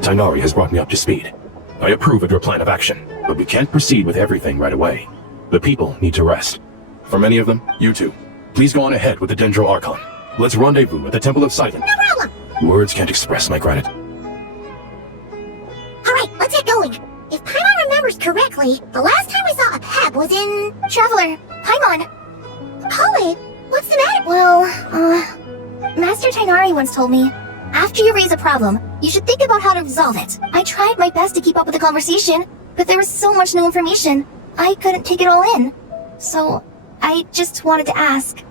Tighnari has brought me up to speed. I approve of your plan of action, but we can't proceed with everything right away. The people need to rest. For many of them, you two, please go on ahead with the Dendro Archon. Let's rendezvous at the Temple of Siphon. No problem! Words can't express my gratitude. Alright, let's get going. If Paimon remembers correctly, the last time we saw Apep was in... Traveler, Paimon. Polly, what's the matter? Well, Master Tighnari once told me, after you raise a problem, you should think about how to resolve it. I tried my best to keep up with the conversation, but there was so much new information, I couldn't take it all in. So, I just wanted to ask,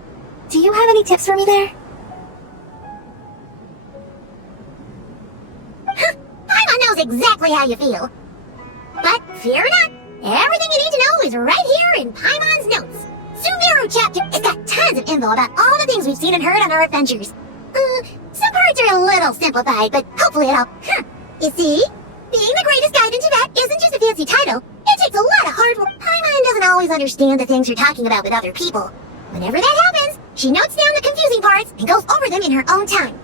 do you have any tips for me there? Paimon knows exactly how you feel. But fear not, everything you need to know is right here in Paimon's notes. Sumeru chapter, it's got tons of info about all the things we've seen and heard on our adventures. Some parts are a little simplified, but hopefully it'll... You see? Being the greatest guide in Teyvat isn't just a fancy title. It takes a lot of hard work. Paimon doesn't always understand the things you're talking about with other people. Whenever that happens, she notes down the confusing parts and goes over them in her own time.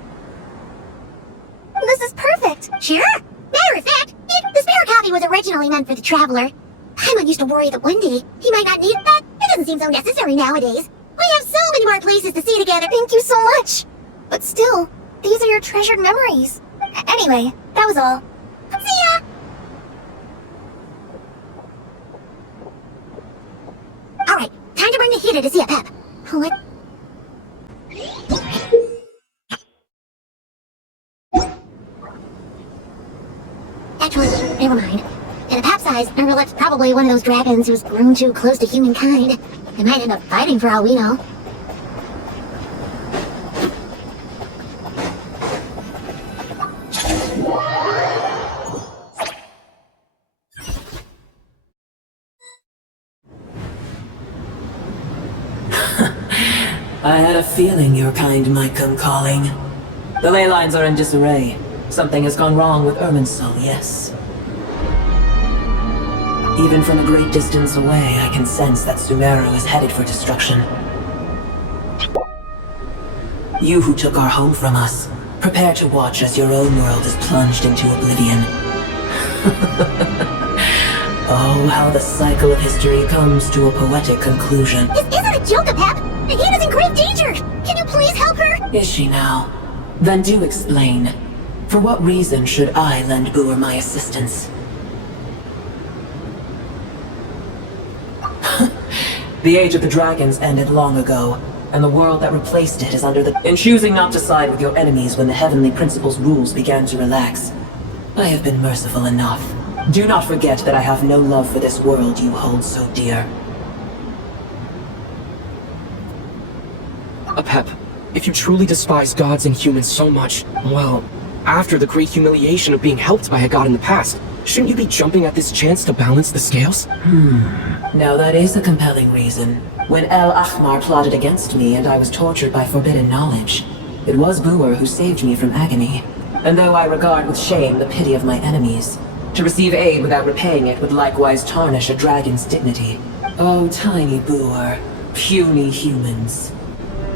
This is perfect! Sure. Matter of fact, the spare copy was originally meant for the Traveler. Paimon used to worry that one day he might not need it, but it doesn't seem so necessary nowadays. We have so many more places to see together. Thank you so much! But still, these are your treasured memories. Anyway, that was all. See ya! Alright, time to bring the heater to see Apep. What? Actually, never mind. In Apep's eyes, Irminsul's probably one of those dragons who's grown too close to humankind. They might end up fighting for all we know. I had a feeling your kind might come calling. The ley lines are in disarray. Something has gone wrong with Irminsul, yes. Even from a great distance away, I can sense that Sumeru is headed for destruction. You who took our home from us, prepare to watch as your own world is plunged into oblivion. Oh, how the cycle of history comes to a poetic conclusion. This isn't a joke, Apep! Hina's in grave danger! Can you please help her? Is she now? Then do explain. For what reason should I lend Boer my assistance? The Age of the Dragons ended long ago, and the world that replaced it is under the... In choosing not to side with your enemies when the Heavenly Principle's rules began to relax, I have been merciful enough. Do not forget that I have no love for this world you hold so dear. Apep, if you truly despise gods and humans so much, well, after the great humiliation of being helped by a god in the past, shouldn't you be jumping at this chance to balance the scales? Now that is a compelling reason. When El Ahmar plotted against me and I was tortured by forbidden knowledge, it was Boer who saved me from agony. And though I regard with shame the pity of my enemies, to receive aid without repaying it would likewise tarnish a dragon's dignity. Oh, tiny Boer, puny humans.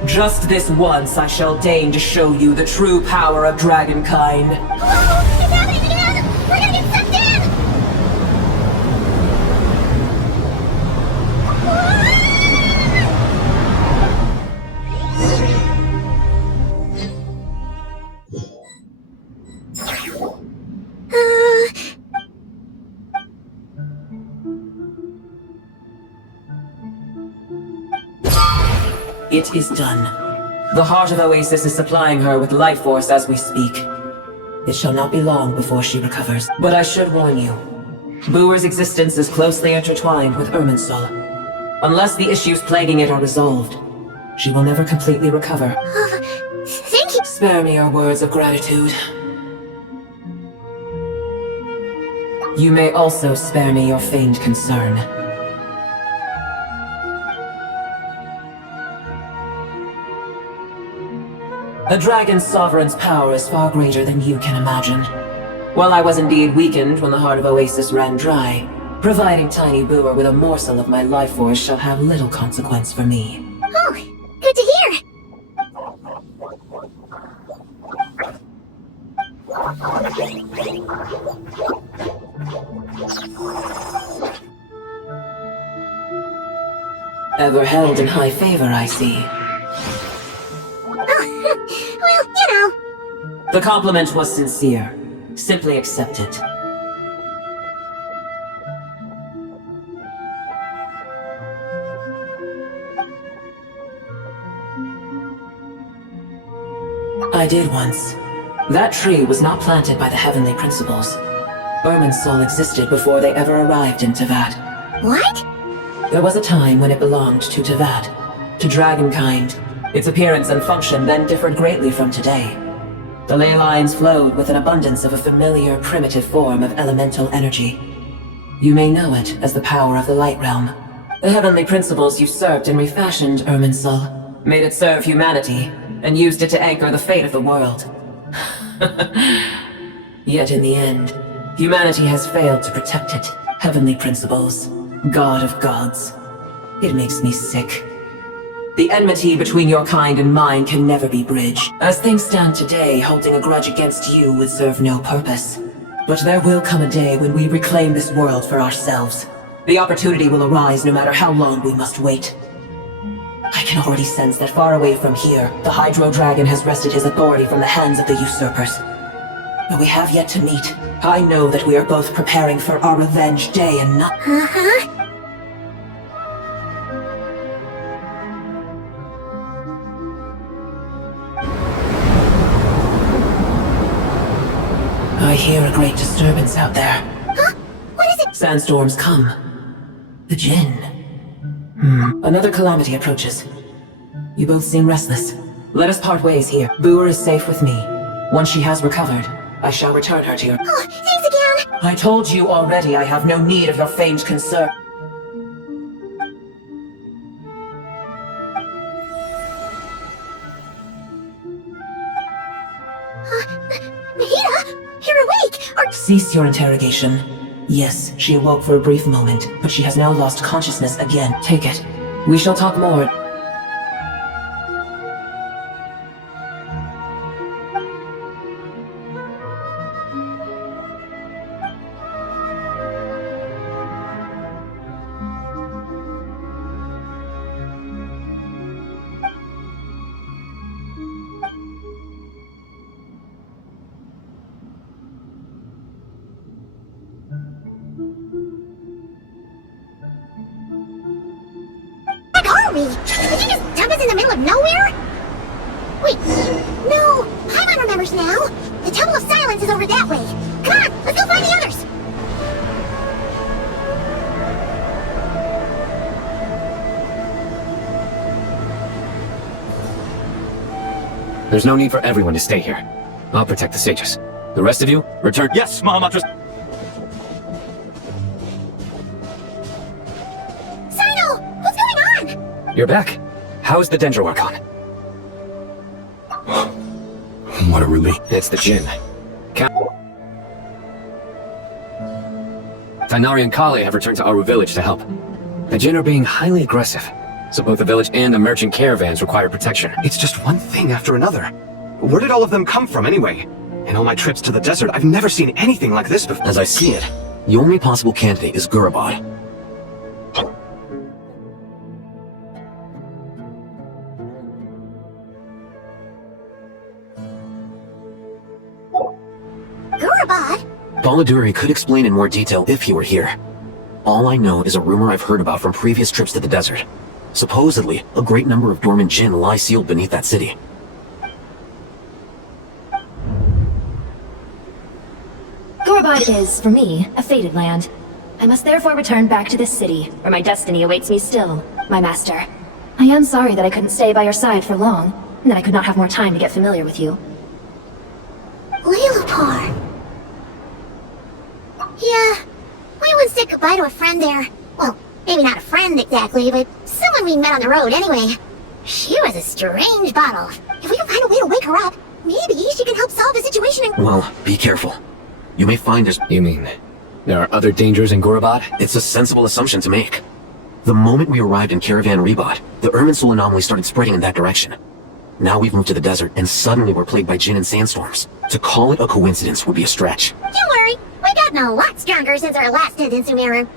Just this once I shall deign to show you the true power of dragonkind. Whoa! It's happening again! We're gonna get sucked in! It is done. The heart of Oasis is supplying her with life force as we speak. It shall not be long before she recovers. But I should warn you, Boer's existence is closely intertwined with Irminsul. Unless the issues plaguing it are resolved, she will never completely recover. Thank you! Spare me your words of gratitude. You may also spare me your feigned concern. A dragon's sovereign's power is far greater than you can imagine. While I was indeed weakened when the heart of Oasis ran dry, providing tiny Boer with a morsel of my life force shall have little consequence for me. Oh, good to hear! Ever held in high favor, I see. Oh, well, you know. The compliment was sincere. Simply accept it. I did once. That tree was not planted by the heavenly principles. Irminsul existed before they ever arrived in Teyvat. What? There was a time when it belonged to Teyvat, to dragonkind. Its appearance and function then differed greatly from today. The ley lines flowed with an abundance of a familiar, primitive form of elemental energy. You may know it as the power of the Light Realm. The heavenly principles usurped and refashioned Irminsul, made it serve humanity, and used it to anchor the fate of the world. Yet in the end, humanity has failed to protect it. Heavenly principles, God of gods. It makes me sick. The enmity between your kind and mine can never be bridged. As things stand today, holding a grudge against you would serve no purpose. But there will come a day when we reclaim this world for ourselves. The opportunity will arise no matter how long we must wait. I can already sense that far away from here, the Hydro Dragon has wrested his authority from the hands of the usurpers. But we have yet to meet. I know that we are both preparing for our revenge day and night. Uh-huh. I hear a great disturbance out there. Huh? What is it? Sandstorms come. The Jinn. Another calamity approaches. You both seem restless. Let us part ways here. Booer is safe with me. Once she has recovered, I shall return her to your— Oh, thanks again. I told you already I have no need of your feigned concern. Mahita, you're awake. Cease your interrogation. Yes, she awoke for a brief moment, but she has now lost consciousness again. Take it. We shall talk more. Did you just dump us in the middle of nowhere? Wait, no, Paimon remembers now. The Temple of Silence is over that way. Come on, let's go find the others. There's no need for everyone to stay here. I'll protect the sages. The rest of you, return— Yes, Mahamantras. Sino, what's going on? You're back. How's the Dendro Archon? What a relief. It's the Jinn. Tainari and Kale have returned to Aru village to help. The Jinn are being highly aggressive, so both the village and the merchant caravans require protection. It's just one thing after another. Where did all of them come from anyway? In all my trips to the desert, I've never seen anything like this before. As I see it, the only possible candidate is Gurabad. Gurabad? Baladuri could explain in more detail if he were here. All I know is a rumor I've heard about from previous trips to the desert. Supposedly, a great number of dormant Jinn lie sealed beneath that city. Gurabad is, for me, a fated land. I must therefore return back to this city, where my destiny awaits me still, my master. I am sorry that I couldn't stay by your side for long, and that I could not have more time to get familiar with you. Leelopar. Yeah, we once said goodbye to a friend there. Well, maybe not a friend exactly, but someone we met on the road anyway. She was a strange bottle. If we can find a way to wake her up, maybe she can help solve the situation and— Well, be careful. You may find there's— You mean, there are other dangers in Gurabad? It's a sensible assumption to make. The moment we arrived in Caravan Rebot, the Irminsul anomaly started spreading in that direction. Now we've moved to the desert, and suddenly we're plagued by Jinn and sandstorms. To call it a coincidence would be a stretch. Don't worry, we've gotten a lot stronger since our last stint in Sumeru.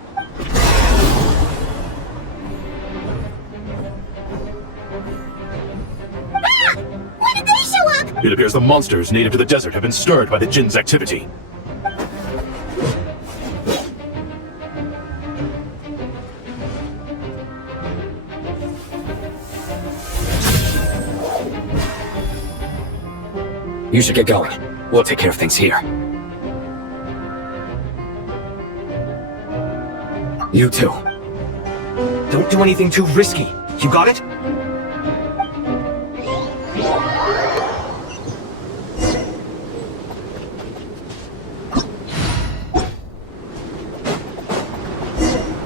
It appears the monsters native to the desert have been stirred by the Jinn's activity. You should get going. We'll take care of things here. You too. Don't do anything too risky. You got it?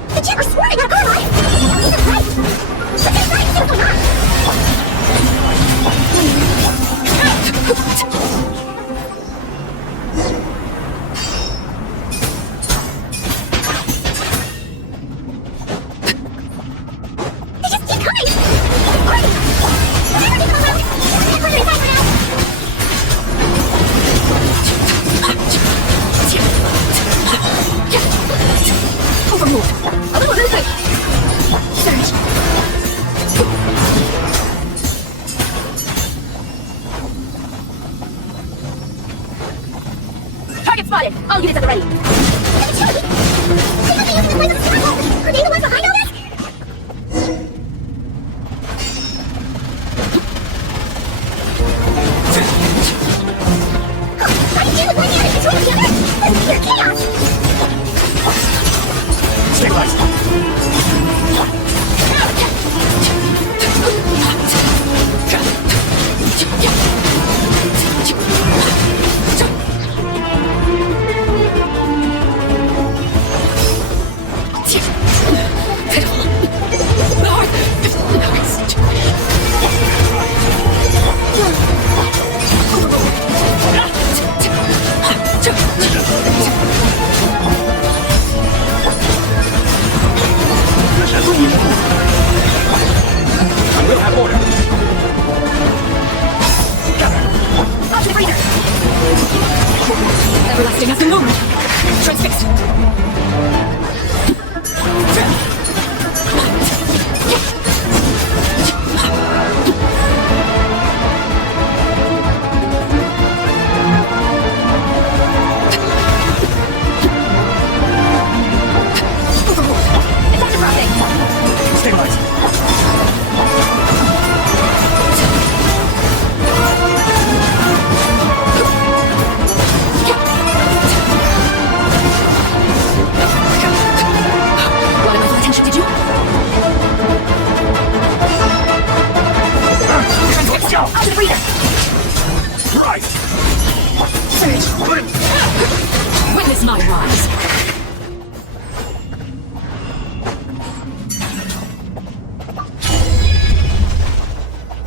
The Jinn are swarming our Karan! Jesus Christ! Look inside, see what's going on! They just keep coming! Hurry! Whatever they call out! Headquarters inside for now! Overruled! A little movement! Surge! Target spotted! All units at the ready! They must be using the place as a stronghold! Are they the ones behind all this? Trying to deal with one unit control the other? That's pure chaos! Stabilize! I will have order. Off to the breather! Everlasting has been moved! Transfixed! It's after crossing! Stabilize! Got enough attention, did you? Transfixed! Out to the breather! Right! Surge! Witness my rise!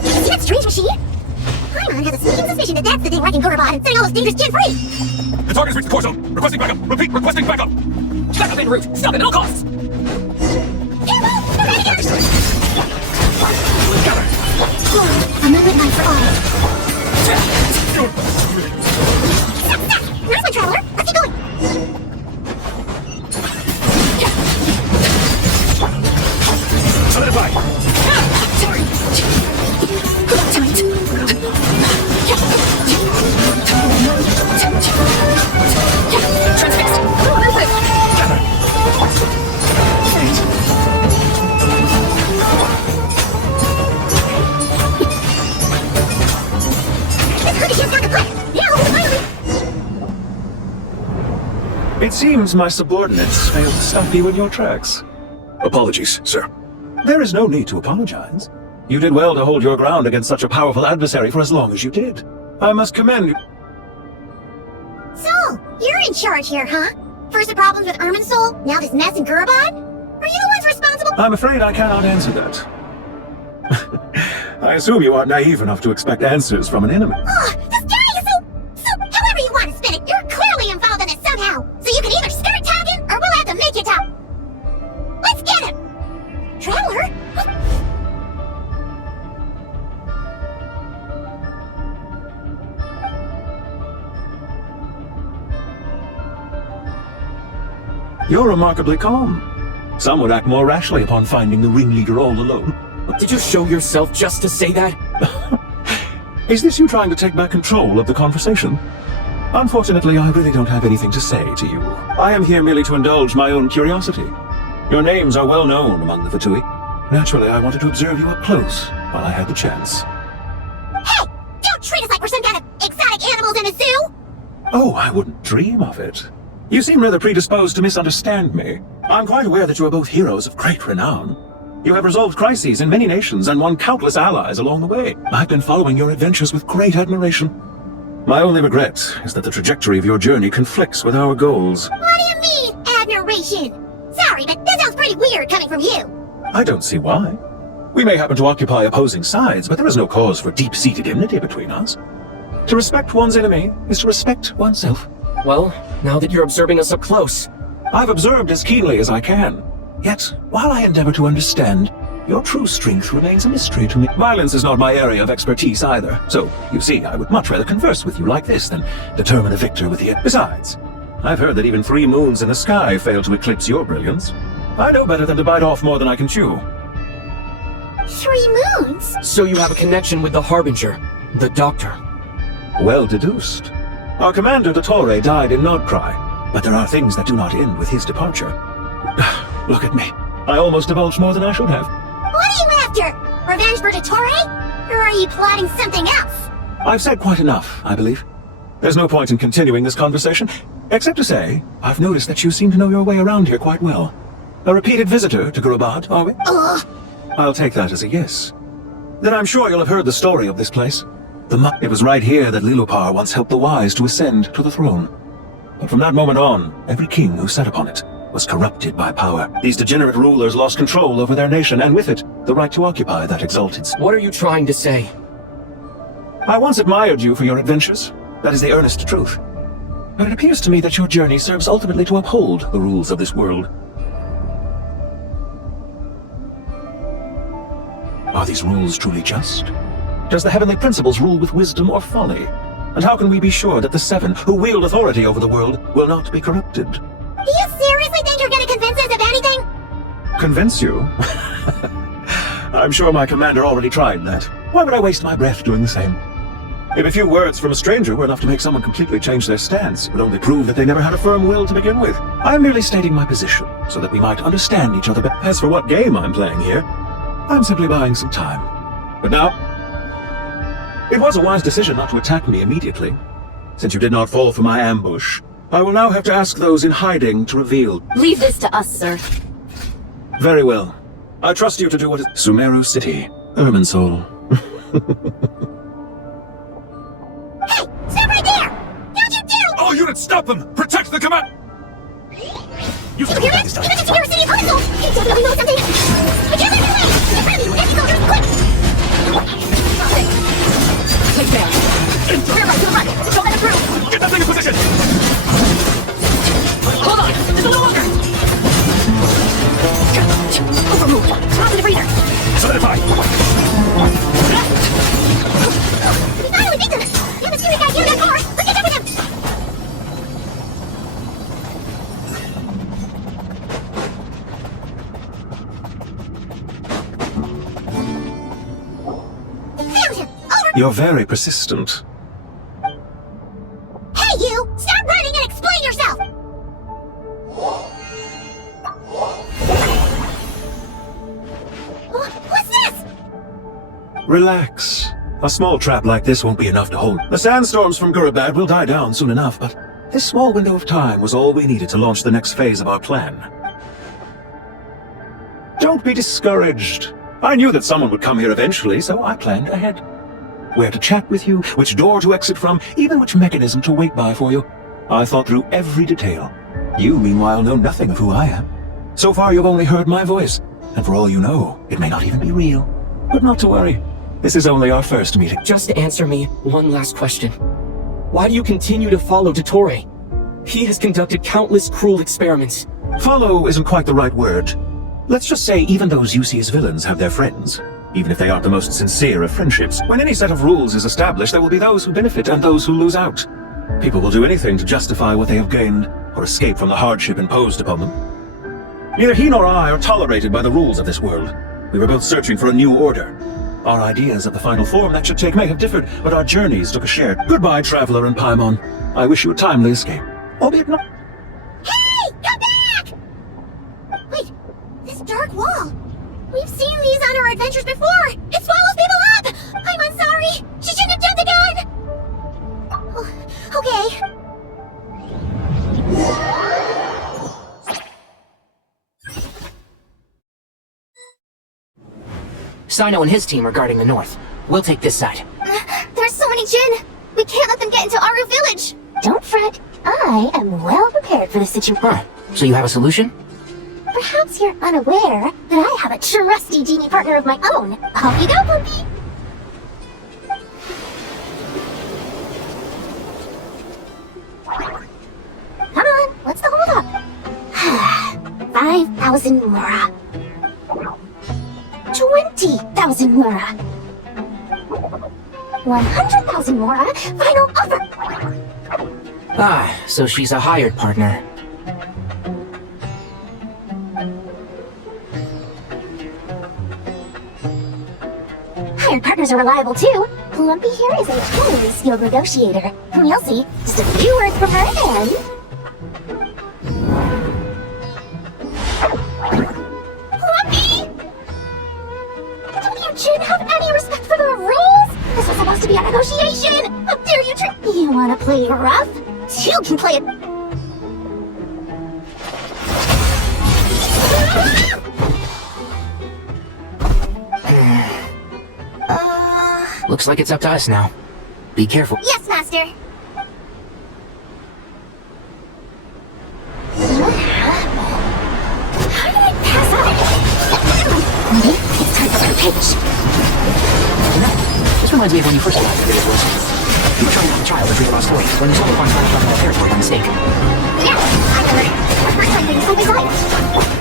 You see that strange machine? Paimon has a sneaking suspicion that that's the thing wrecking Gurabot and setting all those dangerous Jinn free! The target's reached the core zone! Requesting backup! Repeat, requesting backup! Backup en route! Stop at all costs! Careful! The Renegades! Gather! A movement light for all. Nice one, Traveler! Let's get going! Solidify! Transfixed! It seems my subordinates failed to stop you in your tracks. Apologies, sir. There is no need to apologize. You did well to hold your ground against such a powerful adversary for as long as you did. I must commend you. So, you're in charge here, huh? First the problems with Irminsul, now this mess in Gurabad? Are you the ones responsible? I'm afraid I cannot answer that. I assume you are naive enough to expect answers from an enemy. Oh, this guy is so however you want to spin it, you're clearly involved in this somehow. So you can either start talking, or we'll have to make you talk. Let's get him! Traveler? You're remarkably calm. Some would act more rashly upon finding the ringleader all alone. Did you show yourself just to say that? Is this you trying to take back control of the conversation? Unfortunately, I really don't have anything to say to you. I am here merely to indulge my own curiosity. Your names are well known among the Fatui. Naturally, I wanted to observe you up close while I had the chance. Hey! Don't treat us like we're some kind of exotic animals in a zoo! Oh, I wouldn't dream of it. You seem rather predisposed to misunderstand me. I'm quite aware that you are both heroes of great renown. You have resolved crises in many nations and won countless allies along the way. I've been following your adventures with great admiration. My only regret is that the trajectory of your journey conflicts with our goals. What do you mean, admiration? Sorry, but that sounds pretty weird coming from you. I don't see why. We may happen to occupy opposing sides, but there is no cause for deep-seated enmity between us. To respect one's enemy is to respect oneself. Well, now that you're observing us up close, I've observed as keenly as I can. Yet, while I endeavor to understand, your true strength remains a mystery to me. Violence is not my area of expertise either, so, you see, I would much rather converse with you like this than determine a victor with the... Besides, I've heard that even 3 moons in the sky fail to eclipse your brilliance. I know better than to bite off more than I can chew. 3 moons? so you have a connection with the Harbinger, the Doctor. Well deduced. Our commander, Dottore, died in Nodcry, but there are things that do not end with his departure. Look at me. I almost divulged more than I should have. What are you after? Revenge for Dottore? Or are you plotting something else? I've said quite enough, I believe. There's no point in continuing this conversation, except to say, I've noticed that you seem to know your way around here quite well. A repeated visitor to Gurabad, are we? Ugh. I'll take that as a yes. Then I'm sure you'll have heard the story of this place. It was right here that Lilupar once helped the wise to ascend to the throne. But from that moment on, every king who sat upon it was corrupted by power. These degenerate rulers lost control over their nation, and with it, the right to occupy that exalted space. What are you trying to say? I once admired you for your adventures. That is the earnest truth. But it appears to me that your journey serves ultimately to uphold the rules of this world. Are these rules truly just? Does the heavenly principles rule with wisdom or folly? And how can we be sure that the 7 who wield authority over the world will not be corrupted? Do you seriously think you're gonna convince us of anything? Convince you? I'm sure my commander already tried that. Why would I waste my breath doing the same? If a few words from a stranger were enough to make someone completely change their stance, it would only prove that they never had a firm will to begin with. I'm merely stating my position, so that we might understand each other better. As for what game I'm playing here, I'm simply buying some time. But now, it was a wise decision not to attack me immediately. Since you did not fall for my ambush, I will now have to ask those in hiding to reveal. Leave this to us, sir. Very well. I trust you to do what is... Sumeru City, Irminsul. Hey! Stop right there! Don't you dare! All units, stop them! Protect the command! You hear it? This is Sumeru City Irminsul! He definitely knows something! We can't let him away! In front of you! Empty soldiers, quick! Take down. Rear right to the front. Don't let him through. Get that thing in position! Hold on. Just a little longer. Overruled. Positive breather. Solidify! We finally beat them! You have a secret guy here in that car! Let's get up with him! Found him! Over! You're very persistent. Hey, you! Stop running and explain yourself! What's this? Relax. A small trap like this won't be enough to hold. The sandstorms from Gurabad will die down soon enough, but this small window of time was all we needed to launch the next phase of our plan. Don't be discouraged. I knew that someone would come here eventually, so I planned ahead. Where to chat with you, which door to exit from, even which mechanism to wait by for you. I thought through every detail. You, meanwhile, know nothing of who I am. So far, you've only heard my voice, and for all you know, it may not even be real. But not to worry. This is only our first meeting. Just answer me one last question. Why do you continue to follow Dottore? He has conducted countless cruel experiments. Follow isn't quite the right word. Let's just say even those you see as villains have their friends, even if they aren't the most sincere of friendships. When any set of rules is established, there will be those who benefit and those who lose out. People will do anything to justify what they have gained, or escape from the hardship imposed upon them. Neither he nor I are tolerated by the rules of this world. We were both searching for a new order. Our ideas of the final form that should take may have differed, but our journeys took a shared. Goodbye, Traveler and Paimon. I wish you a timely escape, albeit not. Hey! Come back! Wait, this dark wall. We've seen these on our adventures before. It swallows people up! I'm sorry. She shouldn't have jumped the gun! Oh, okay. Sino and his team are guarding the north. We'll take this side. There's so many Jin! We can't let them get into Aru village! Don't fret. I am well prepared for this situation. Huh. So you have a solution? Perhaps you're unaware that I have a trusty genie partner of my own. Off you go, Pumpy! Come on, what's the holdup? 5,000 Mura. 20,000 Mura. 100,000 Mura. Final offer. Ah, so she's a hired partner. Hired partners are reliable too. Plumpy here is a totally skilled negotiator. You'll see. Just a few words from her and... Plumpy! Don't you Jin have any respect for the rules? This was supposed to be a negotiation! How dare you You wanna play rough? You can play it... Looks like it's up to us now. Be careful. Yes, Master! How did I pass out? Maybe it's time for our pitch. This reminds me of when you first arrived at Village West. You were trying to have a child and read a lost story when you stumbled upon Traveler territory by mistake. Yeah, I remember. My first time being so excited.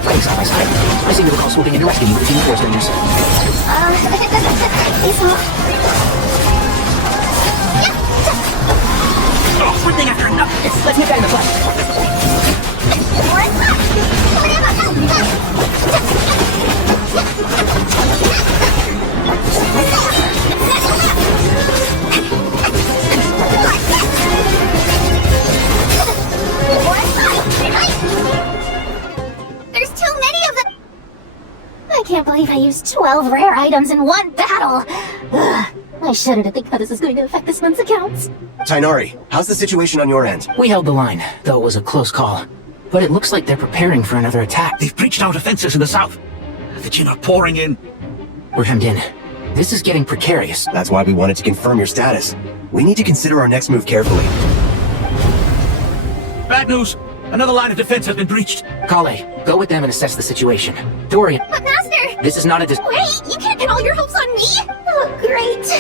Fighting side by side. I seem to recall swooping in to rescue you with a few force rangers. It's not... One thing after another. Let's get back in the fight. There's too many of them! I can't believe I used 12 rare items in one battle! Ugh, I shudder to think how this is going to affect this month's accounts. Tainari, how's the situation on your end? We held the line, though it was a close call. But it looks like they're preparing for another attack. They've breached our defenses in the south. The Jin are pouring in. We're hemmed in. This is getting precarious. That's why we wanted to confirm your status. We need to consider our next move carefully. Bad news. Another line of defense has been breached. Kale, go with them and assess the situation. Dorian, But Master! this is not a Wait, you can't pin all your hopes on me! Oh, great.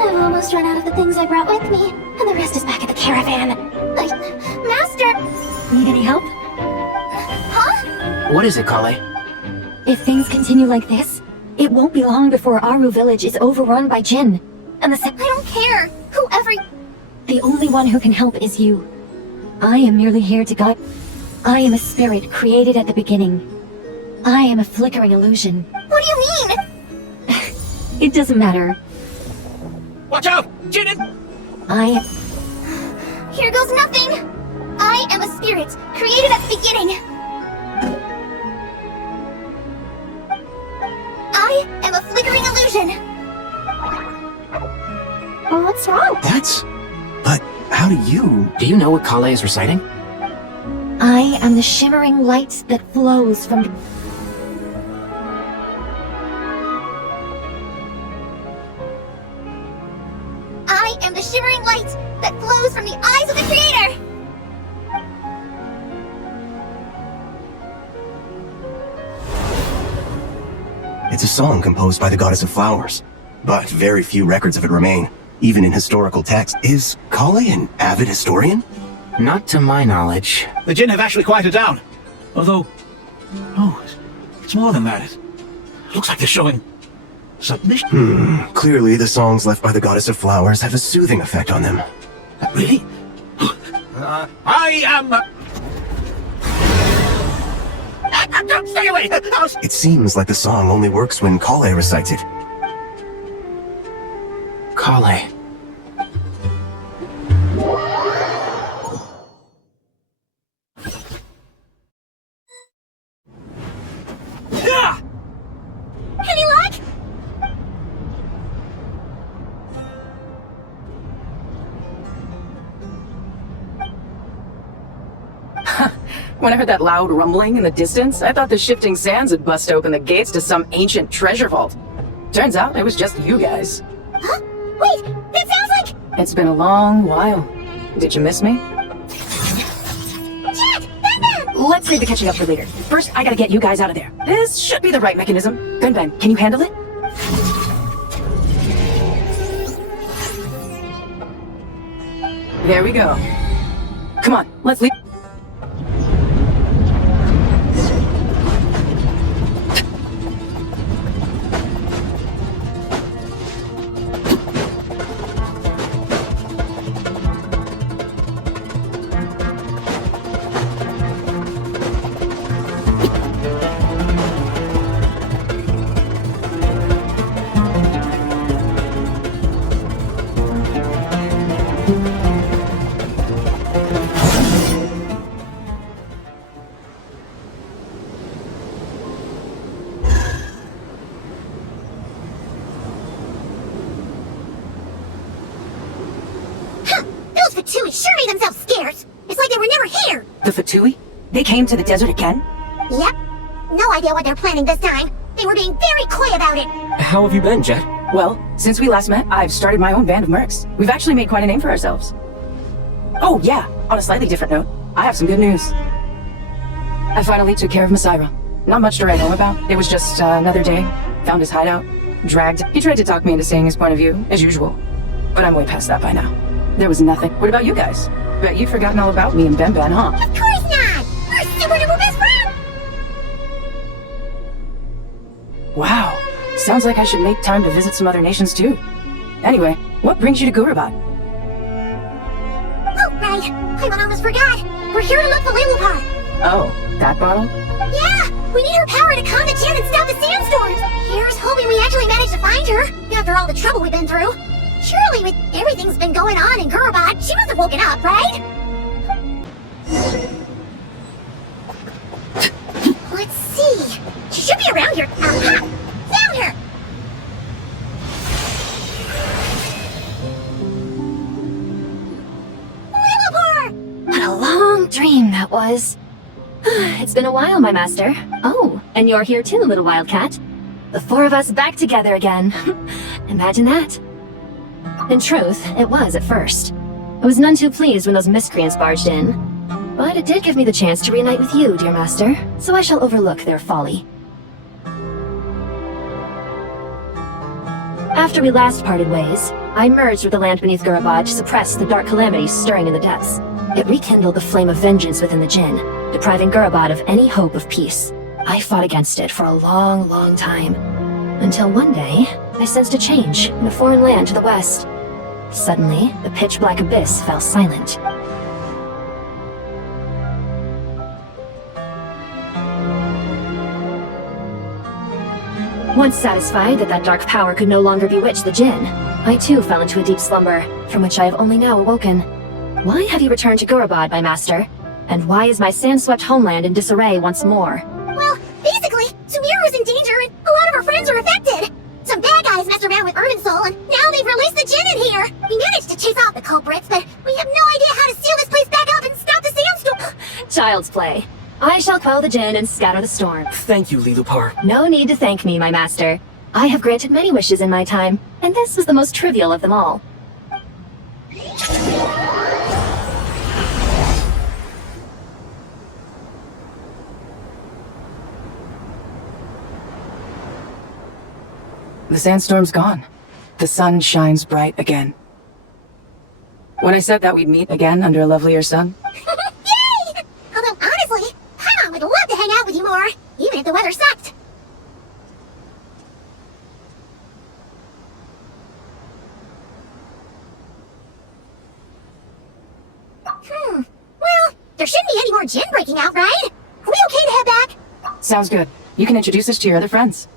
I've almost run out of the things I brought with me, and the rest is back at the caravan. Master! Need any help? Huh? What is it, Kale? If things continue like this, it won't be long before Aru village is overrun by Jin. And I don't care! Whoever... the only one who can help is you. I am merely here to guide. I am a spirit created at the beginning. I am a flickering illusion. What do you mean? It doesn't matter. Watch out! Jin! I... Here goes nothing! I am a spirit, created at the beginning. I am a flickering illusion. What's wrong? But how do you... Do you know what Kale is reciting? I am the shimmering light that flows from... I am the shimmering light that flows from the eyes of the Creator! It's a song composed by the goddess of flowers, but very few records of it remain, even in historical text. Is Kale an avid historian? Not to my knowledge. The Jin have actually quieted down. Although... no, it's more than that. It looks like they're showing... submission. Clearly the songs left by the goddess of flowers have a soothing effect on them. Really? I am... Stay away! It seems like the song only works when Kale recites it. Kale. Any luck? When I heard that loud rumbling in the distance, I thought the shifting sands had bust open the gates to some ancient treasure vault. Turns out it was just you guys. Huh? Wait, that sounds like... It's been a long while. Did you miss me? Jet! Batman! Let's save the catching up for later. First, I gotta get you guys out of there. This should be the right mechanism. Gunben, can you handle it? There we go. Come on, let's leave. Those Fatui sure made themselves scarce. It's like they were never here. The Fatui? They came to the desert again? Yep. No idea what they're planning this time. They were being very coy about it. How have you been, Jet? Well, since we last met, I've started my own band of mercs. We've actually made quite a name for ourselves. Oh, yeah, on a slightly different note, I have some good news. I finally took care of Masaira. Not much to write home about. It was just another day. Found his hideout. Dragged. He tried to talk me into seeing his point of view, as usual. But I'm way past that by now. There was nothing. What about you guys? Bet you've forgotten all about me and Benben, huh? Of course not! We're super duper best friends! Wow. Sounds like I should make time to visit some other nations too. Anyway, what brings you to Gurabad? Oh, right. Paimon almost forgot. We're here to look for Lilupar. Oh, that bottle? Yeah! We need her power to calm the Jen and stop the sandstorms! Here's hoping we actually managed to find her, after all the trouble we've been through. Surely with everything's been going on in Gurabad, she must have woken up, right? Let's see. She should be around here. Aha! Found her! Lilupar! What a long dream that was. It's been a while, my master. Oh, and you're here too, little wildcat. The four of us back together again. Imagine that. In truth, it was at first. I was none too pleased when those miscreants barged in. But it did give me the chance to reunite with you, dear master, so I shall overlook their folly. After we last parted ways, I merged with the land beneath Gurabad to suppress the dark calamities stirring in the depths. It rekindled the flame of vengeance within the Jinn, depriving Gurabad of any hope of peace. I fought against it for a long, long time. Until one day, I sensed a change in a foreign land to the west. Suddenly, the pitch-black abyss fell silent. Once satisfied that that dark power could no longer bewitch the Jinn, I too fell into a deep slumber, from which I have only now awoken. Why have you returned to Gurabad, my master? And why is my sand-swept homeland in disarray once more? Well, basically, Sumeru is in danger and a lot of our friends are affected. Some bad guys messed around with Irminsul and now they've released the Jinn in here. We managed to chase off the culprits, but we have no idea how to seal this place back up and stop the sandstorm. Child's play. I shall quell the Jinn and scatter the storm. Thank you, Lilupar. No need to thank me, my master. I have granted many wishes in my time, and this was the most trivial of them all. The sandstorm's gone. The sun shines bright again. When I said that we'd meet again under a lovelier sun, Yay! Although honestly, Paimon would love to hang out with you more, even if the weather sucked. Well, there shouldn't be any more Jinn breaking out, right? Are we okay to head back? sounds good. You can introduce us to your other friends.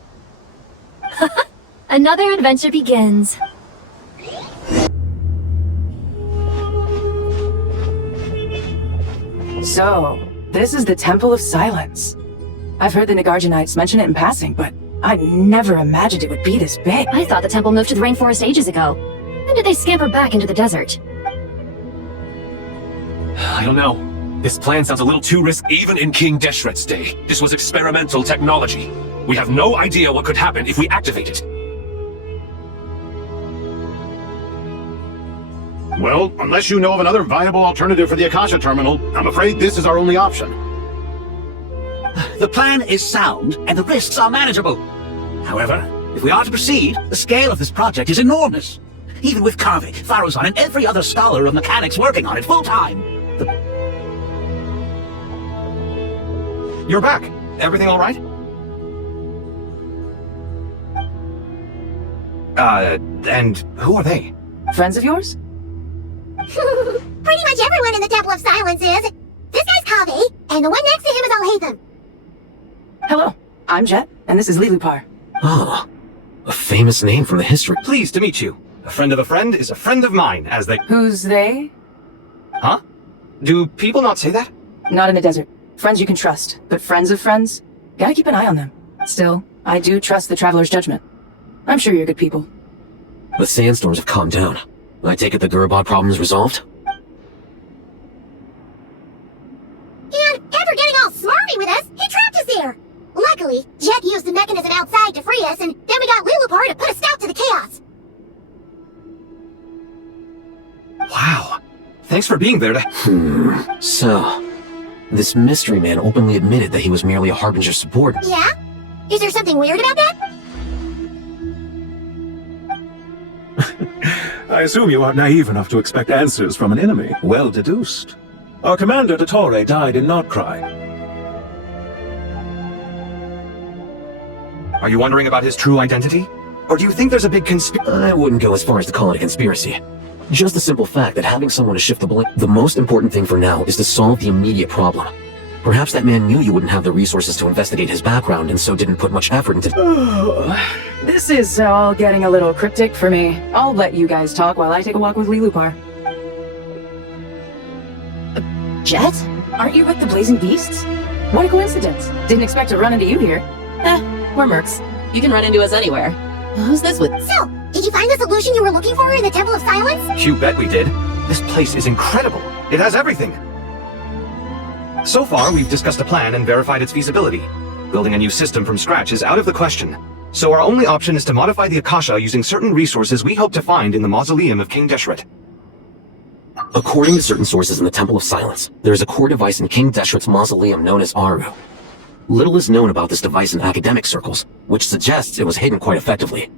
Another adventure begins. So, this is the Temple of Silence. I've heard the Nagarjanites mention it in passing, but I never imagined it would be this big. I thought the temple moved to the rainforest ages ago. When did they scamper back into the desert? I don't know. This plan sounds a little too risky. Even in King Deshret's day, this was experimental technology. We have no idea what could happen if we activate it. Well, unless you know of another viable alternative for the Akasha terminal, I'm afraid this is our only option. The plan is sound, and the risks are manageable. However, if we are to proceed, the scale of this project is enormous. Even with Carvey, Faruzan, and every other scholar of mechanics working on it full-time. You're back. Everything all right? And who are they? Friends of yours? Pretty much everyone in the Temple of Silence is. This guy's Kave, and the one next to him is Alhaitham. Hello, I'm Jet, and this is Lilupar. Ah, a famous name from the history. Pleased to meet you. A friend of a friend is a friend of mine, as they... Who's they? Huh? Do people not say that? Not in the desert. Friends you can trust, but friends of friends? Gotta keep an eye on them. Still, I do trust the Traveler's judgment. I'm sure you're good people. The sandstorms have calmed down. I take it the Gurbod problem is resolved? And after getting all smarmy with us, he trapped us here. Luckily, Jet used the mechanism outside to free us, and then we got Lilupar to put a stop to the chaos. Wow. Thanks for being there to... So... This mystery man openly admitted that he was merely a Harbinger subordinate. Yeah? Is there something weird about that? I assume you are naive enough to expect answers from an enemy. Well deduced. Our commander, Dottore, died in Notcry. Are you wondering about his true identity? Or do you think there's a big I wouldn't go as far as to call it a conspiracy. Just the simple fact that having someone to shift the blame... The most important thing for now is to solve the immediate problem. Perhaps that man knew you wouldn't have the resources to investigate his background and so didn't put much effort into... This is all getting a little cryptic for me. I'll let you guys talk while I take a walk with Lilupar. Jet? Aren't you with the Blazing Beasts? What a coincidence. Didn't expect to run into you here. We're mercs. You can run into us anywhere. Who's this with? So, did you find the solution you were looking for in the Temple of Silence? You bet we did. This place is incredible. It has everything. So far, we've discussed a plan and verified its feasibility. Building a new system from scratch is out of the question. So our only option is to modify the Akasha using certain resources we hope to find in the mausoleum of King Deshret. According to certain sources in the Temple of Silence, there is a core device in King Deshret's mausoleum known as Aru. Little is known about this device in academic circles, which suggests it was hidden quite effectively.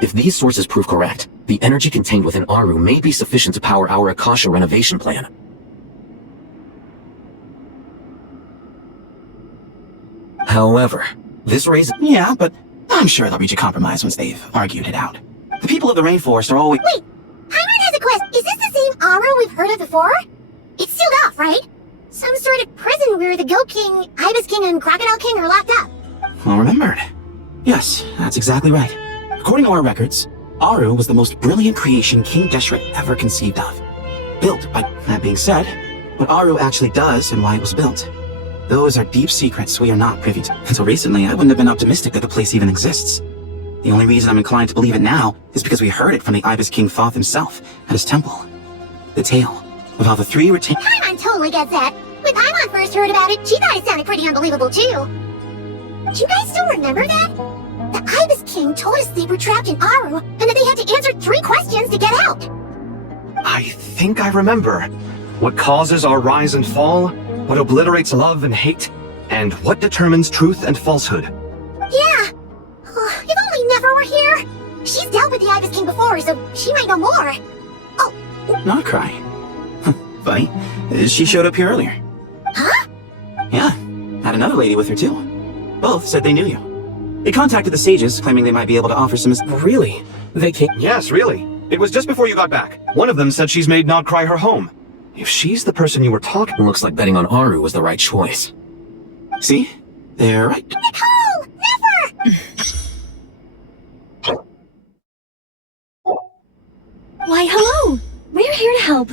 If these sources prove correct, the energy contained within Aru may be sufficient to power our Akasha renovation plan. However, this raises... Yeah, but I'm sure they'll reach a compromise once they've argued it out. The people of the rainforest are always... Wait, Paimon has a quest. Is this the same Aru we've heard of before? It's sealed off, right? Some sort of prison where the Goat King, Ibis King, and Crocodile King are locked up. Well remembered. Yes, that's exactly right. According to our records, Aru was the most brilliant creation King Deshret ever conceived of. Built, but that being said, what Aru actually does and why it was built, those are deep secrets we are not privy to. Until recently, I wouldn't have been optimistic that the place even exists. The only reason I'm inclined to believe it now is because we heard it from the Ibis King Thoth himself at his temple. The tale of how the three retained... Paimon totally gets that. When Paimon first heard about it, she thought it sounded pretty unbelievable too. Do you guys still remember that? The Ibis King told us they were trapped in Aru, and that they had to answer 3 questions to get out. I think I remember. What causes our rise and fall? What obliterates love and hate? And what determines truth and falsehood? Yeah. If only Nefer were here. She's dealt with the Ibis King before, so she might know more. Oh. Not cry. Funny. She showed up here earlier. Huh? Yeah. Had another lady with her too. Both said they knew you. They contacted the sages, claiming they might be able to offer some... Really? They came... Yes, really. It was just before you got back. One of them said she's made Notcry her home. If she's the person you were talking... Looks like betting on Aru was the right choice. See? They're right. Nicole! Never! Why, hello! We're here to help.